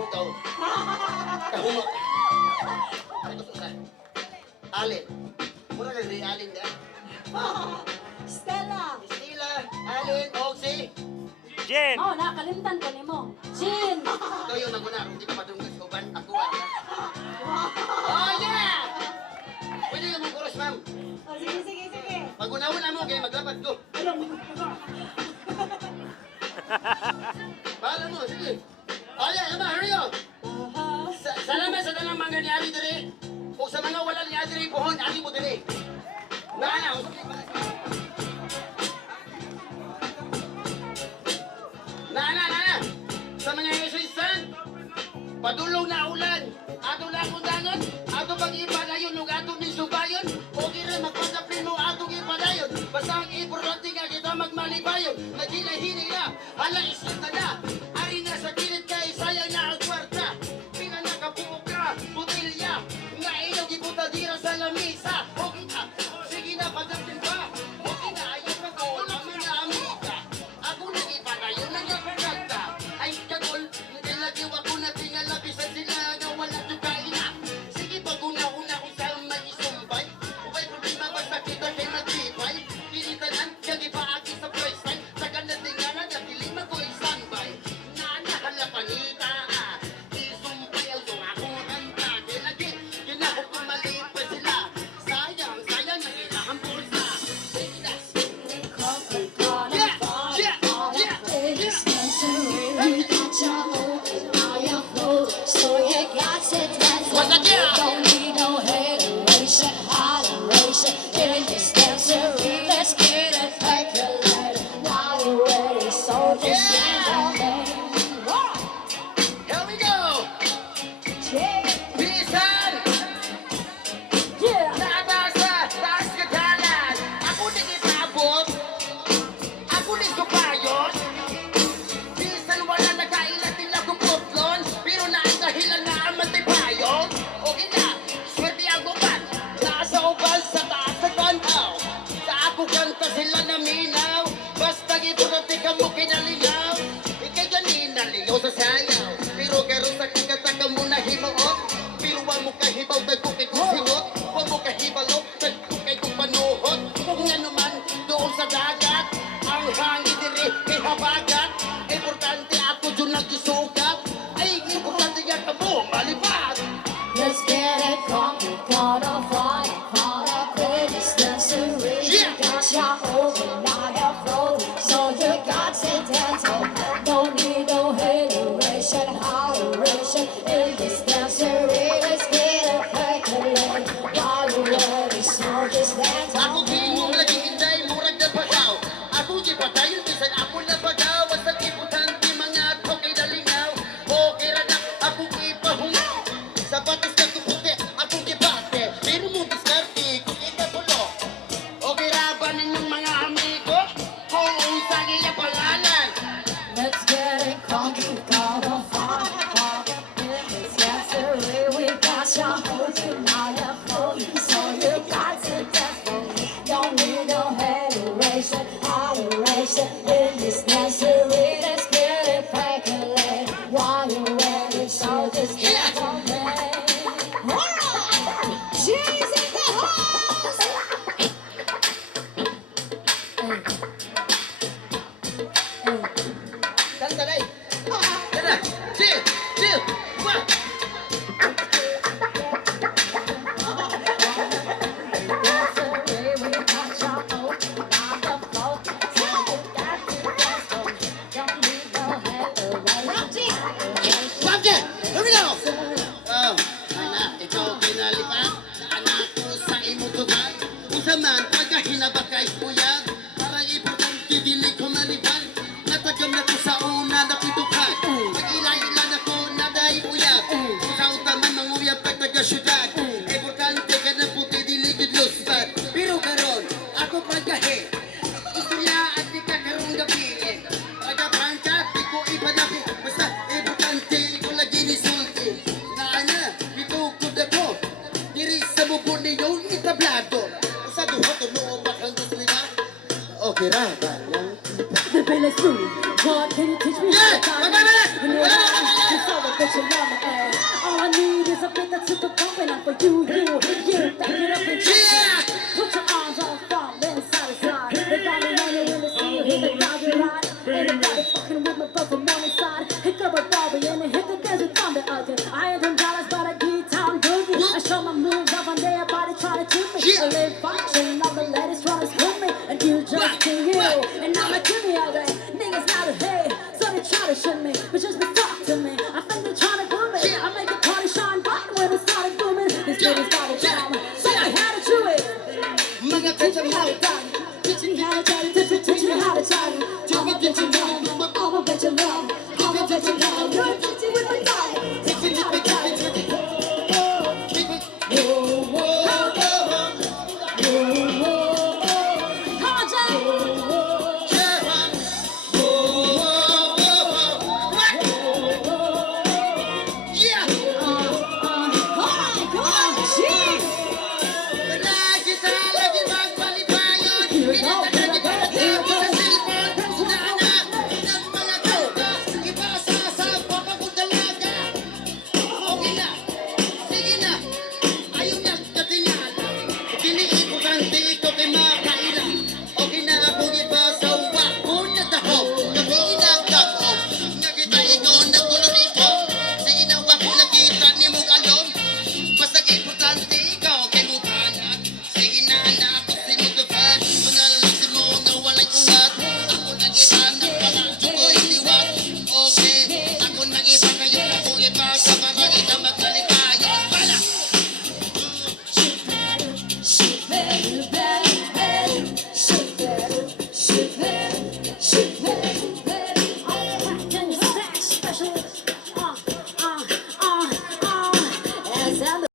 Ikaw. Kahumot. Alin. Mura kang di Alin da. Stella. Stila, Alin, Oxy. Jen! Oh, nakalimutan ko ni mo. Jean. Ito yung naguna. Kung di ka madunggas ko ban, ako wala. Oh, yeah! Pwede yung mong chorus, ma'am. Oh, sige, sige, sige. Pag-una-una mo, kaya maglapat ko. Bahala mo, sige. Oh, yeah, naman, hurry up. Salamat sa tanang mga ni Ali diri. O sa mga wala ni Ali diri, pohon, Ali mo diri. Naana, Naana. Sa mga Yesuisan, padulong na ulan. Ato lang undangon, ato pag-ipadayon, nung ato ni subayon. O kira magpasaplin mo ato ipadayon. Basta ang importante nga kita magmalibayon. Naghinay-hinay na, hala isip na. Ari na sa kilid kay sayang na ang kwarta. Pinanakabuo ka, butilya. Nga ilaw gibuta dira sa lamisa. O kita, sige na pagdating ba? O kita, ayaw ka ko, namin na amiga. Ako nag-ipadayon, nag-ipaganda. Ay kagol, hindi lagi ako na tingalabisan sila nga wala tukain na. Sige pag una-una kung saan may isumbay. Kung may problema basta kita kay matibay. Pinitanan, kaya ipaagi sa first time. Tagal na tingalan, natilima ko isambay. Naanahala panita, isumbay ang ako kanta. Lagi, ginahok ko maliit pa sila. Sayang, na kailangan pulsa. What's that, yeah? Don't need no hateration, holleration in this dancery. Let's get it percolated. Now you're ready, so just stand on me. Here we go! Yeah, Bisan! yeah. Nabasa, taas ka dalan. Ako nag-itabot. Ako nag-kupayot. Bisan wala nagkailan din ako putlon. Pero nais dahilan na ang matipayon. Okay na, swerte ang gubat. Nasa uban sa taas ng bandaw. Sa ako kanta sila naminaw. Basta giburati ka mo kinalinaw. Ikay ganina ligaw sa sayaw. Pero karon sa kikata ka mo nahimaot. Pero wag mo kahibaw, tagkukay kong singot. Wag mo kahibalo, tagkukay kong panuhot. Kung nga naman doon sa dagat, ang hangin diri kay habagat. Importante ako dyan nagsusugat. Ay, importante nga ka mo, malipad. Let's get it crunk, gonna fly, caught up in this dancery. Yeah. Got your whole night afloat, so you got to dance. Don't need no hateration, holleration in this dancery. Let's get it percolated. While you're ready, so just dance Ako on king mo me. laging inday, murag na pagaw. Ako di patayon, bisan ako na pagaw. Basta importante mga ato kay dalingaw. Okay ra na, ako ipahungaw. Sapatos ka tuputi, ako gibate. Pero mo diskarte, kung itapulo. Okay ra ba ninyong mga amigo? Kung unsang iya pangalan. Let's get it crunk, gonna fly, caught up in this dancery. We got your whole night afloat, so you got to dance for me. Don't need no hateration, holleration in this dancery. Let's get it percolated while you're ready, so just dance on me. She's in the house. Kanta day. Kada, chill, chill. One. Wagke, here we go. Oh, anak, ikaw kinalipan. Sa anak ko sa imong tugan. Unsa man pagkahinaba kay kuya. Para importante dili ko maliban. Natagam na ko sa una na pitukan. Pag-ila-ila na ko na dahi uyab. Kung sa utaman manguyab kag taga-syudad. Importante ka na puti dili gidluspat. Pero karon, ako pagkahe. Istorya at di ka karong gabi. Pagka-prancha, di ko ipanapi. Basta importante ko lagi ni sulti. Nga ana, itukod ako. Diri sa bubo niyo itablado. Sa duha to loob bakang guslina. Okay ra ba? The bill is through. God can teach me. Yeah! Bye-bye! It's all that you love me, and all I need is a bit that's super pumping up for you, back it up and Yeah! put your arms on from inside to side. They got me running when they see you hit the ground you ride. Anybody fucking with my brother on the side. Hit up a Barbie and then hit the desert thunder again. I ain't from Dallas, but I get town boogie. I show my moves up on their body trying to trick me. Yeah. I live